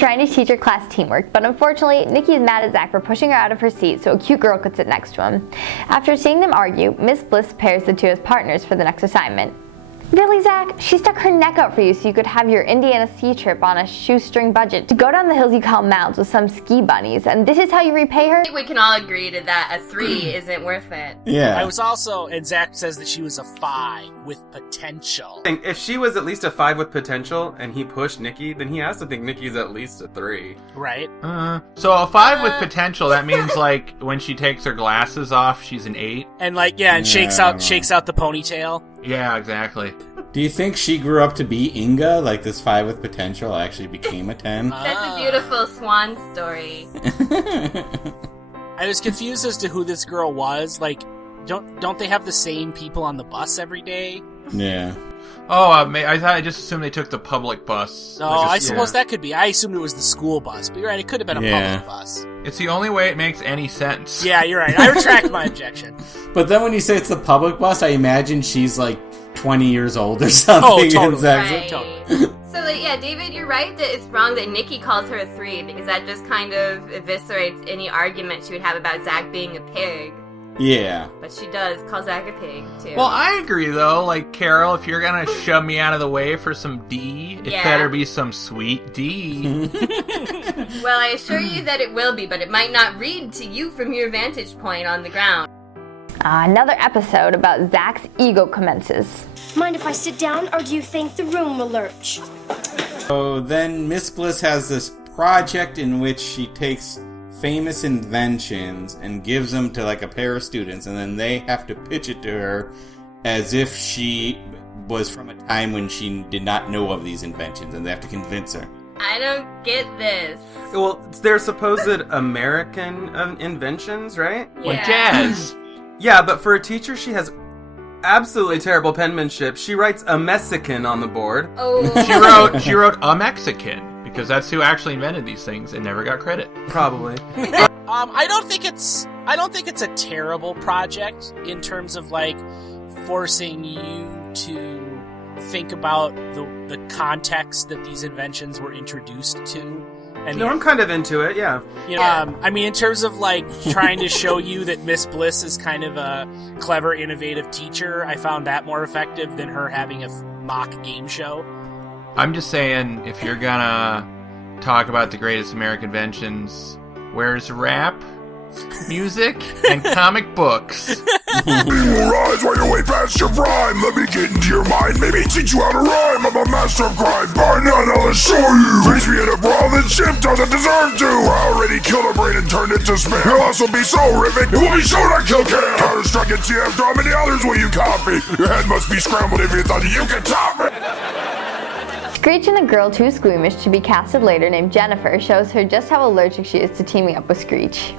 trying to teach her class teamwork, but unfortunately, Nikki is mad at Zack for pushing her out of her seat so a cute girl could sit next to him. After seeing them argue, Miss Bliss pairs the two as partners for the next assignment. Really, Zack? She stuck her neck out for you so you could have your Indiana sea trip on a shoestring budget to go down the hills you call mounds with some ski bunnies, and this is how you repay her? I think we can all agree to that. A 3 isn't worth it. Yeah. I was also, and Zack says that she was a 5 with potential. If she was at least a 5 with potential and he pushed Nikki, then he has to think Nikki's at least a 3. Right? So a 5 with potential, that means like when she takes her glasses off, she's an 8. And like, yeah, and shakes out the ponytail. Yeah, exactly. Do you think she grew up to be Inga? Like this 5 with potential actually became a 10? That's a beautiful swan story. I was confused as to who this girl was. Like, don't they have the same people on the bus every day? Yeah. Oh, I just assumed they took the public bus. Oh, I suppose that could be. I assumed it was the school bus, but you're right, it could have been a public bus. It's the only way it makes any sense. Yeah, you're right. I retract my objection. But then when you say it's the public bus, I imagine she's like 20 years old or something. Oh, totally. Right. Totally. So, yeah, David, you're right that it's wrong that Nikki calls her a 3, because that just kind of eviscerates any argument she would have about Zack being a pig. Yeah. But she does call Zack a pig, too. Well, I agree, though. Like, Carol, if you're gonna shove me out of the way for some D, it better be some sweet D. Well, I assure you that it will be, but it might not read to you from your vantage point on the ground. Another episode about Zack's ego commences. Mind if I sit down, or do you think the room will lurch? So then Miss Bliss has this project in which she takes famous inventions and gives them to like a pair of students, and then they have to pitch it to her as if she was from a time when she did not know of these inventions, and they have to convince her. I don't get this. Well, they're supposed American inventions, right? Yeah. Like jazz. Yeah, but for a teacher, she has absolutely terrible penmanship. She writes a Mexican on the board. Oh. She wrote a Mexican. Because that's who actually invented these things and never got credit. Probably. I don't think it's a terrible project in terms of like forcing you to think about the context that these inventions were introduced to. And No, I'm kind of into it, yeah. You know, I mean, in terms of like trying to show you that Miss Bliss is kind of a clever, innovative teacher, I found that more effective than her having a mock game show. I'm just saying, if you're gonna talk about the greatest American inventions, where's rap, music, and comic books? Rise while you're way past your prime. Let me get into your mind, maybe teach you how to rhyme. I'm a master of crime, bar none, I'll assure you. Face me in a brawl that ship doesn't deserve to. I already killed a brain and turned it to spam. You'll also be so horrific, it will be sure to kill Cam. Counter-Strike and TF, how many others will you copy? Your head must be scrambled if you thought you could top me. Screech and a girl too squeamish to be casted later named Jennifer shows her just how allergic she is to teaming up with Screech.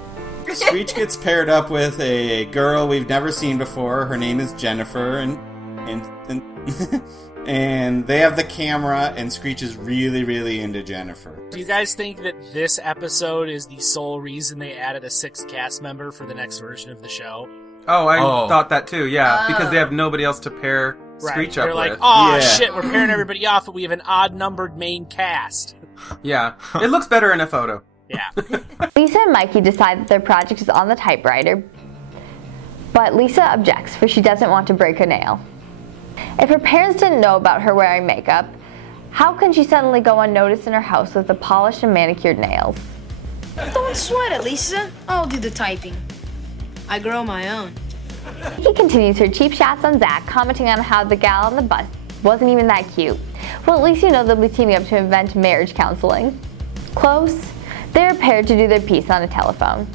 Screech gets paired up with a girl we've never seen before. Her name is Jennifer, and and they have the camera, and Screech is really, really into Jennifer. Do you guys think that this episode is the sole reason they added a 6th cast member for the next version of the show? Oh, I thought that too, yeah. Because they have nobody else to pair Screech up They're like, with. oh shit, we're pairing everybody off, but we have an odd-numbered main cast. Yeah, it looks better in a photo. Yeah. Lisa and Mikey decide that their project is on the typewriter, but Lisa objects, for she doesn't want to break her nail. If her parents didn't know about her wearing makeup, how can she suddenly go unnoticed in her house with the polished and manicured nails? Don't sweat it, Lisa. I'll do the typing. I grow my own. He continues her cheap shots on Zack, commenting on how the gal on the bus wasn't even that cute. Well, at least you know they'll be teaming up to invent marriage counseling. Close. They're paired to do their piece on a telephone.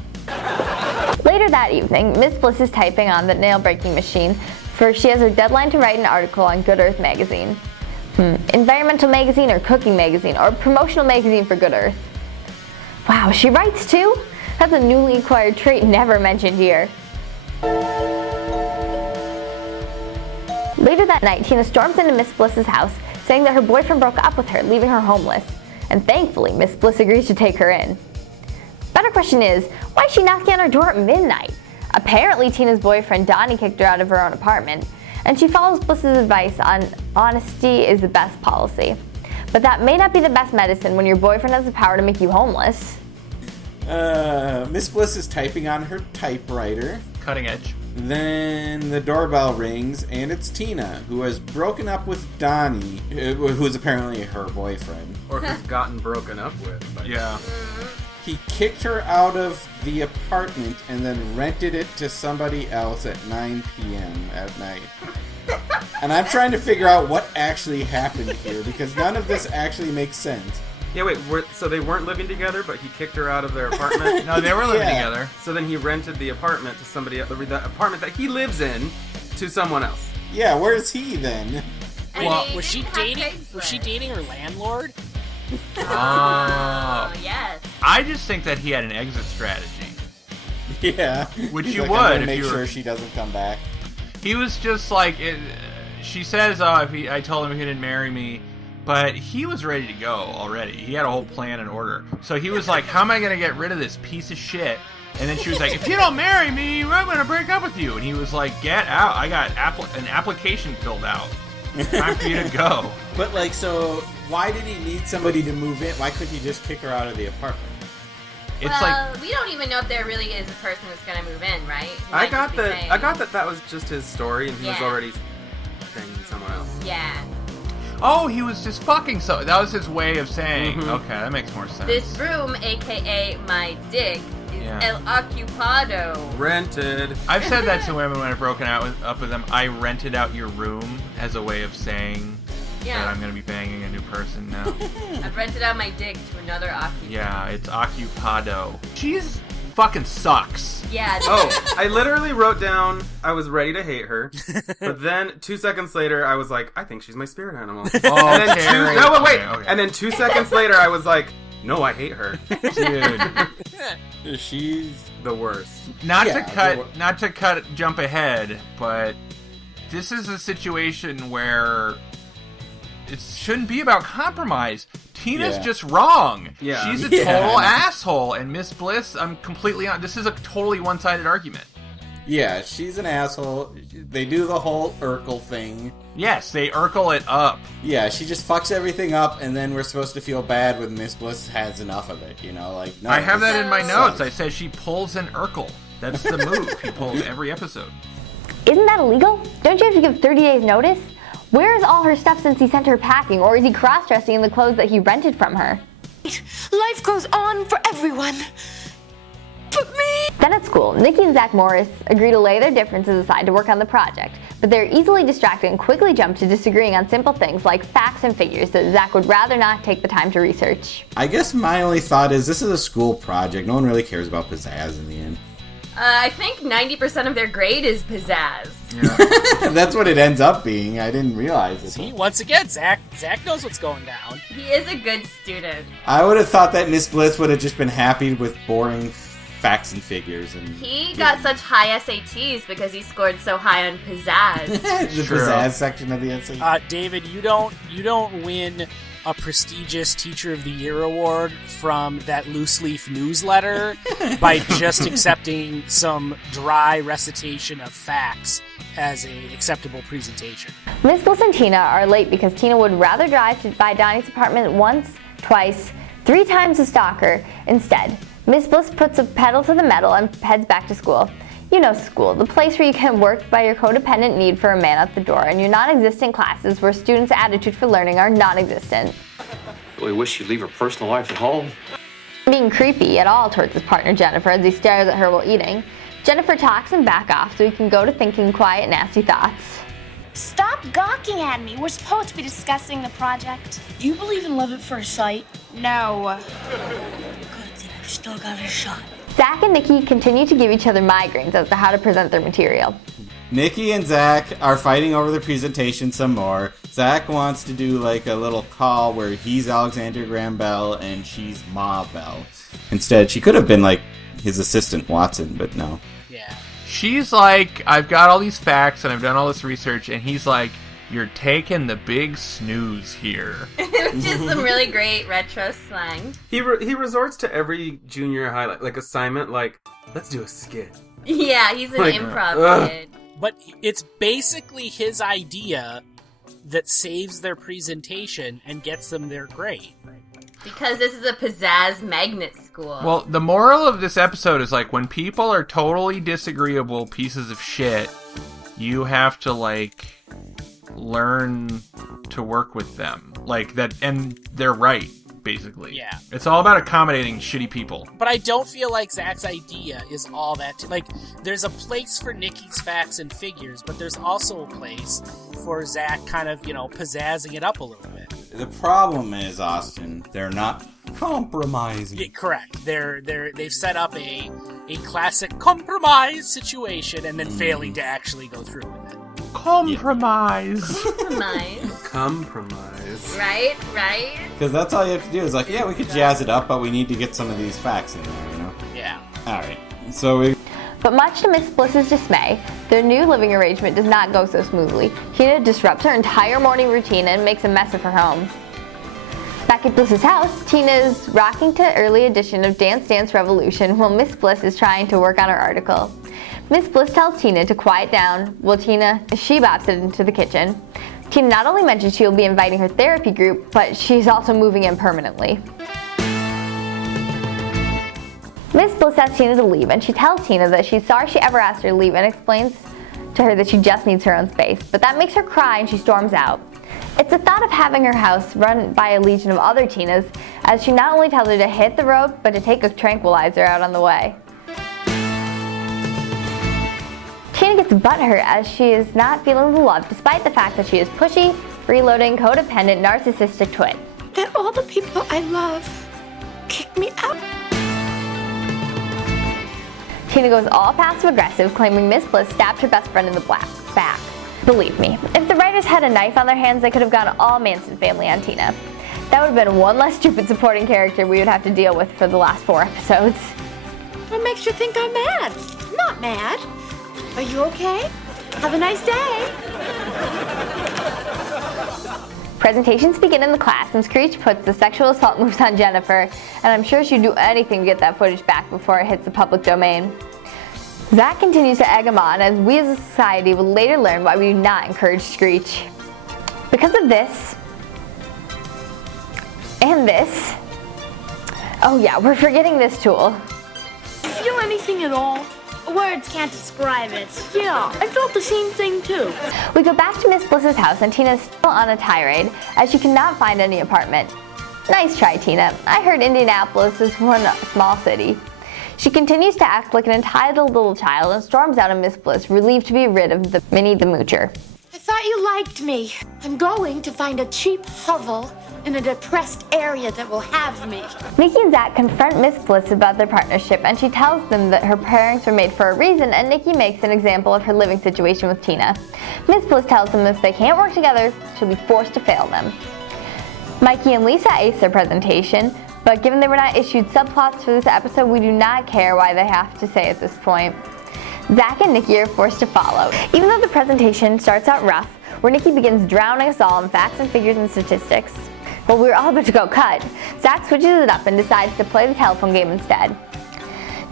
Later that evening, Miss Bliss is typing on the nail-breaking machine, for she has her deadline to write an article on Good Earth magazine. Environmental magazine or cooking magazine or promotional magazine for Good Earth. Wow, she writes too? That's a newly acquired trait never mentioned here. Later that night, Tina storms into Miss Bliss's house, saying that her boyfriend broke up with her, leaving her homeless. And thankfully, Miss Bliss agrees to take her in. Better question is, why is she knocking on her door at midnight? Apparently, Tina's boyfriend Donnie kicked her out of her own apartment, and she follows Bliss's advice on honesty is the best policy. But that may not be the best medicine when your boyfriend has the power to make you homeless. Miss Bliss is typing on her typewriter. Cutting edge. Then the doorbell rings, and it's Tina, who has broken up with Donnie, who's apparently her boyfriend. Or who's gotten broken up with. But Yeah. He kicked her out of the apartment and then rented it to somebody else at 9 p.m. at night. And I'm trying to figure out what actually happened here, because none of this actually makes sense. Yeah, wait, so they weren't living together, but he kicked her out of their apartment? No, they were living Yeah. together. So then he rented the apartment to somebody else, the apartment that he lives in, to someone else. Yeah, where's he then? Well, Was she dating her landlord? Oh, yes. I just think that he had an exit strategy. Yeah. Which He's you like, would I'm gonna if make you were- sure she doesn't come back. He was just like, she says, I told him he didn't marry me, but he was ready to go already. He had a whole plan in order. So he was like, how am I going to get rid of this piece of shit? And then she was like, if you don't marry me, I'm going to break up with you. And he was like, get out. I got an application filled out. Time for you to go. But, like, so why did he need somebody to move in? Why couldn't he just kick her out of the apartment? It's well, like, we don't even know if there really is a person that's going to move in, right? He I might got just be saying- that was just his story, and he was Yeah. already saying someone else. Yeah. oh, he was just fucking so. That was his way of saying, Mhm. okay, that makes more sense. This room, aka my dick, is Yeah. el ocupado. Rented. I've said that to women when I've broken up with them. I rented out your room as a way of saying that Yeah. I'm going to be banging a new person now. I've rented out my dick to another occupant. Yeah, it's occupado. She's fucking sucks. Yeah. Oh, I literally wrote down I was ready to hate her, but then 2 seconds later I was like, I think she's my spirit animal. Oh, And then Terry. no, wait. Okay, okay. And then 2 seconds later I was like, no, I hate her. Dude. She's The worst. Not Yeah, to jump ahead, but this is a situation where it shouldn't be about compromise. Tina's Yeah. just wrong. Yeah. She's a Yeah. total asshole, and Miss Bliss, I'm completely on. This is a totally one-sided argument. Yeah, she's an asshole. They do the whole Urkel thing. Yes, they Urkel it up. Yeah, she just fucks everything up, and then we're supposed to feel bad when Miss Bliss has enough of it, you know? Like, no, I have this that in my sucks. notes. I said she pulls an Urkel. That's the move he pulls every episode. Isn't that illegal? Don't you have to give 30 days notice? Where is all her stuff since he sent her packing, or is he cross-dressing in the clothes that he rented from her? Life goes on for everyone. But me! Then at school, Nikki and Zach Morris agree to lay their differences aside to work on the project, but they're easily distracted and quickly jump to disagreeing on simple things like facts and figures that Zach would rather not take the time to research. I guess my only thought is this is a school project. No one really cares about pizzazz in the end. I think 90% of their grade is pizzazz. Yeah. That's what it ends up being. I didn't realize it. See, once again, Zach knows what's going down. He is a good student. I would have thought that Miss Bliss would have just been happy with boring facts and figures. And He got such high SATs because he scored so high on pizzazz. the True. pizzazz section of the essay. David, you don't win a prestigious Teacher of the Year award from that loose leaf newsletter by just accepting some dry recitation of facts as an acceptable presentation. Miss Bliss and Tina are late because Tina would rather drive to by Donnie's apartment once, twice, 3 times to stalk her instead. Miss Bliss puts a pedal to the metal and heads back to school. You know school, the place where you get worked by your codependent need for a man at the door and your non-existent classes where students' attitude for learning are non-existent. Really wish you'd leave her personal life at home. Being creepy at all towards his partner Jennifer as he stares at her while eating, Jennifer talks him back off so he can go to thinking quiet, nasty thoughts. Stop gawking at me. We're supposed to be discussing the project. Do you believe in love at first sight? No. Good, then I've still got a shot. Zach and Nikki continue to give each other migraines as to how to present their material. Nikki and Zach are fighting over the presentation some more. Zach wants to do like a little call where he's Alexander Graham Bell and she's Ma Bell. Instead, she could have been like his assistant Watson, but no. Yeah. She's like, I've got all these facts and I've done all this research, and he's like, you're taking the big snooze here. Which is some really great retro slang. He resorts to every junior highlight, like assignment, like, let's do a skit. Yeah, he's an Like, improv ugh. kid. But it's basically his idea that saves their presentation and gets them their grade. Because this is a pizzazz magnet school. Well, the moral of this episode is, like, when people are totally disagreeable pieces of shit, you have to, like, learn to work with them. Like, that, and they're right, basically. Yeah. It's all about accommodating shitty people. But I don't feel like Zach's idea is all that... Like, there's a place for Nikki's facts and figures, but there's also a place for Zach kind of, pizzazzing it up a little bit. The problem is, Austin, they're not compromising. Yeah, correct. They've set up a classic compromise situation and then failing to actually go through with it. Compromise. Compromise. Right? Because that's all you have to do is like, yeah, we could jazz it up, but we need to get some of these facts in there, Yeah. Alright, so we... But much to Miss Bliss's dismay, their new living arrangement does not go so smoothly. Tina disrupts her entire morning routine and makes a mess of her home. Back at Bliss's house, Tina is rocking to early edition of Dance Dance Revolution while Miss Bliss is trying to work on her article. Miss Bliss tells Tina to quiet down while she bops it into the kitchen. Tina not only mentions she will be inviting her therapy group, but she's also moving in permanently. Miss Bliss asks Tina to leave, and she tells Tina that she's sorry she ever asked her to leave and explains to her that she just needs her own space, but that makes her cry and she storms out. It's the thought of having her house run by a legion of other Tinas, as she not only tells her to hit the road, but to take a tranquilizer out on the way. Tina gets butthurt as she is not feeling the love, despite the fact that she is pushy, freeloading, codependent, narcissistic twit. That all the people I love kick me out. Tina goes all passive-aggressive, claiming Miss Bliss stabbed her best friend in the back. Believe me, if the writers had a knife on their hands, they could have gone all Manson family on Tina. That would have been one less stupid supporting character we would have to deal with for the last 4 episodes. What makes you think I'm mad? I'm not mad. Are you okay? Have a nice day. Presentations begin in the class, and Screech puts the sexual assault moves on Jennifer, and I'm sure she'd do anything to get that footage back before it hits the public domain. Zack continues to egg him on, as we as a society will later learn why we do not encourage Screech. Because of this, and this, oh yeah, we're forgetting this tool. Feel anything at all? Words can't describe it. Yeah, I felt the same thing too. We go back to Miss Bliss's house, and Tina is still on a tirade, as she cannot find any apartment. Nice try, Tina. I heard Indianapolis is one small city. She continues to act like an entitled little child and storms out of Miss Bliss, relieved to be rid of the Minnie the Moocher. I thought you liked me. I'm going to find a cheap hovel in a depressed area that will have me. Nikki and Zack confront Miss Bliss about their partnership, and she tells them that her parents were made for a reason, and Nikki makes an example of her living situation with Tina. Miss Bliss tells them if they can't work together, she'll be forced to fail them. Mikey and Lisa ace their presentation, but given they were not issued subplots for this episode, we do not care why they have to say at this point. Zack and Nikki are forced to follow. Even though the presentation starts out rough, where Nikki begins drowning us all in facts and figures and statistics, well, we were all about to go cut. Zack switches it up and decides to play the telephone game instead.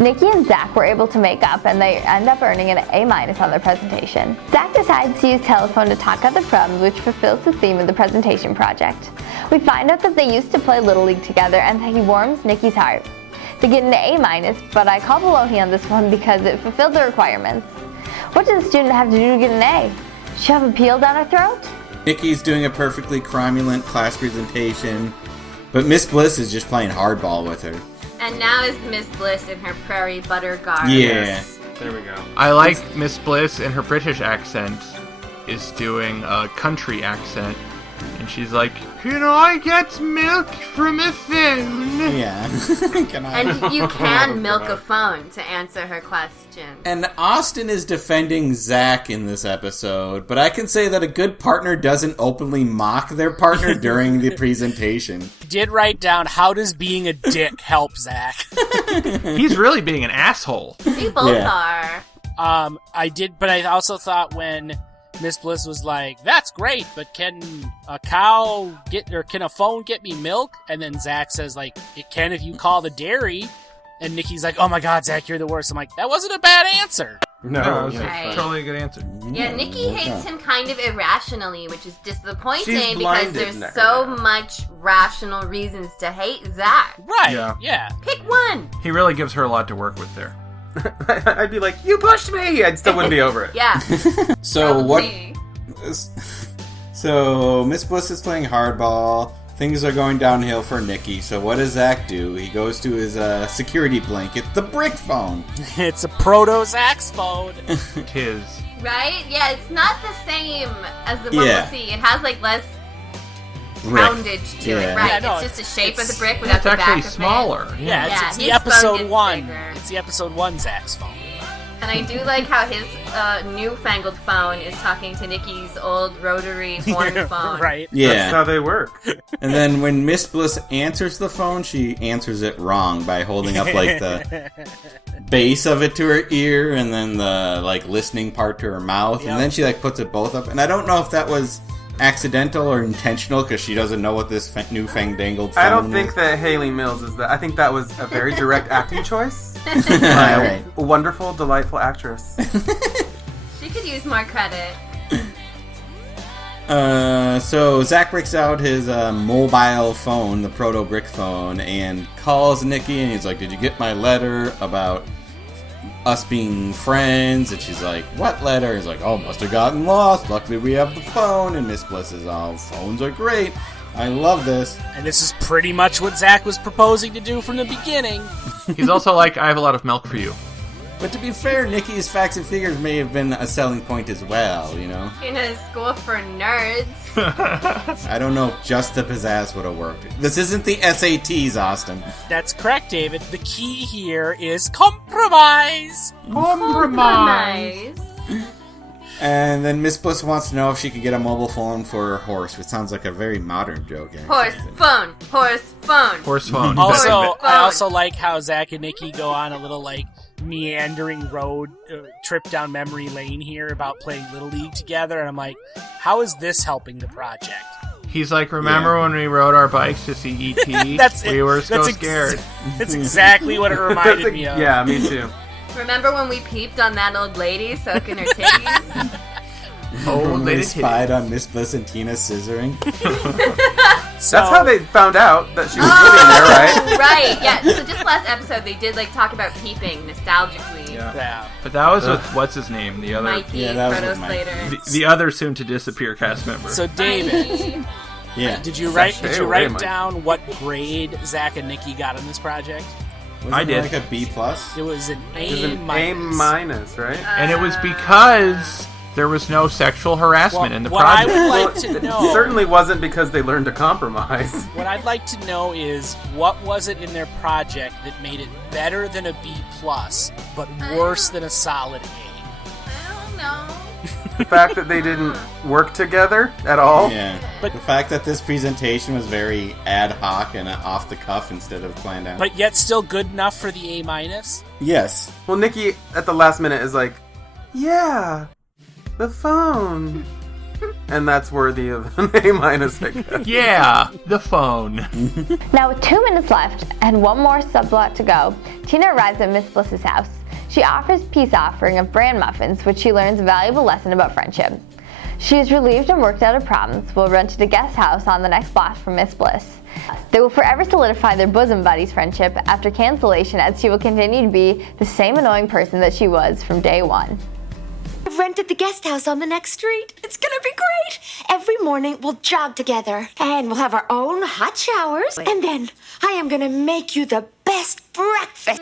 Nikki and Zack were able to make up, and they end up earning an A- on their presentation. Zack decides to use telephone to talk out the problems, which fulfills the theme of the presentation project. We find out that they used to play Little League together and that he warms Nikki's heart. They get an A-, but I call baloney on this one because it fulfilled the requirements. What does a student have to do to get an A? Shove a peel down her throat? Nikki's doing a perfectly cromulent class presentation, but Miss Bliss is just playing hardball with her. And now is Miss Bliss in her prairie butter garb. Yeah. There we go. I like Miss Bliss in her British accent is doing a country accent, and she's like, "Can I get milk from a phone?" Yeah. And you can milk a phone to answer her question. And Austin is defending Zack in this episode, but I can say that a good partner doesn't openly mock their partner during the presentation. Did write down, how does being a dick help Zack? He's really being an asshole. We both are. I did, but I also thought when Miss Bliss was like, "That's great, but can a phone get me milk?" And then Zack says, like, "It can if you call the dairy." And Nikki's like, "Oh my god, Zack, you're the worst." I'm like, that wasn't a bad answer. No, yeah, Right. fine. totally a good answer. Yeah, Nikki hates him kind of irrationally, which is disappointing She's because blinded there's to her so now. much rational reasons to hate Zack. Right. Yeah. Pick one. He really gives her a lot to work with there. I'd be like, you pushed me! I still wouldn't be over it. Yeah. So what? Probably. So Miss Bliss is playing hardball. Things are going downhill for Nikki. So what does Zack do? He goes to his security blanket, the brick phone. It's a proto-Zack's phone. Tis. Right? Yeah, it's not the same as the one Yeah. we'll see. It has like less Brick. poundage to Yeah. it, right? Yeah, no, it's just the shape of it's- the brick without It's the back actually of it. smaller. Yeah, Yeah, it's the his phone episode gets 1. bigger. It's the episode 1 Zack's phone. And I do like how his newfangled phone is talking to Nikki's old rotary horn phone. Right. That's Yeah. how they work. And then when Miss Bliss answers the phone, she answers it wrong by holding up like the base of it to her ear and then the like listening part to her mouth. Yep. And then she like puts it both up. And I don't know if that was accidental or intentional because she doesn't know what this newfangled phone I don't think is. that Haley Mills is that. I think that was a very direct acting choice. Alright. A wonderful, delightful actress. She could use more credit. So Zack breaks out his mobile phone, the proto brick phone, and calls Nikki, and he's like, "Did you get my letter about us being friends?" And she's like, "What letter?" He's like, "Oh, must have gotten lost. Luckily we have the phone." And Miss Bliss is all, "Phones are great. I love this." And this is pretty much what Zack was proposing to do from the beginning. He's also like, I have a lot of milk for you. But to be fair, Nikki's facts and figures may have been a selling point as well, you know? In a school for nerds. I don't know if just the pizzazz would have worked. This isn't the SATs, Austin. That's correct, David. The key here is compromise. Compromise. And then Miss Bliss wants to know if she could get a mobile phone for her horse, which sounds like a very modern joke. Actually. Horse phone. Horse phone. Horse phone. Also, Phone. I also like how Zack and Nikki go on a little like meandering road trip down memory lane here about playing Little League together, and I'm like, how is this helping the project? He's like, remember when we rode our bikes to see E.T.? We were so scared. That's exactly what it reminded me of. Yeah, me too. Remember when we peeped on that old lady soaking her titties? Oh, When they spied on Miss Bliss and Tina scissoring. So, That's how they found out that she was living there, right? Right, yeah. So just last episode, they did like talk about peeping nostalgically. Yeah. But that was with, what's his name? The other Mikey, Yeah, that was Frodo with Mikey. Slater. the other soon to disappear cast member. So David, Yeah. did you write Stay away, Mike. down what grade Zack and Nikki got on this project? Wasn't I it did. like a B plus? It was an It was A an minus. A minus, right? And it was because there was no sexual harassment in the what I project. would like Well, to it know, certainly wasn't because they learned to compromise. what I'd like to know is what was it in their project that made it better than a B plus, but worse than a solid A? I don't know. The fact that they didn't work together at all. Yeah. But- the fact that this presentation was very ad hoc and off the cuff instead of planned out. But yet still good enough for the A minus? Yes. Well, Nikki at the last minute is like, yeah, the phone. And that's worthy of an A minus, I guess. Yeah, the phone. Now with 2 minutes left and one more subplot to go, Tina arrives at Miss Bliss's house. She offers peace offering of bran muffins, which she learns a valuable lesson about friendship. She is relieved and worked out her problems, will rent a guest house on the next block from Miss Bliss. They will forever solidify their bosom buddies friendship after cancellation, as she will continue to be the same annoying person that she was from day one. I've rented the guest house on the next street. It's gonna be great. Every morning we'll jog together and we'll have our own hot showers. And then I am gonna make you the best breakfast.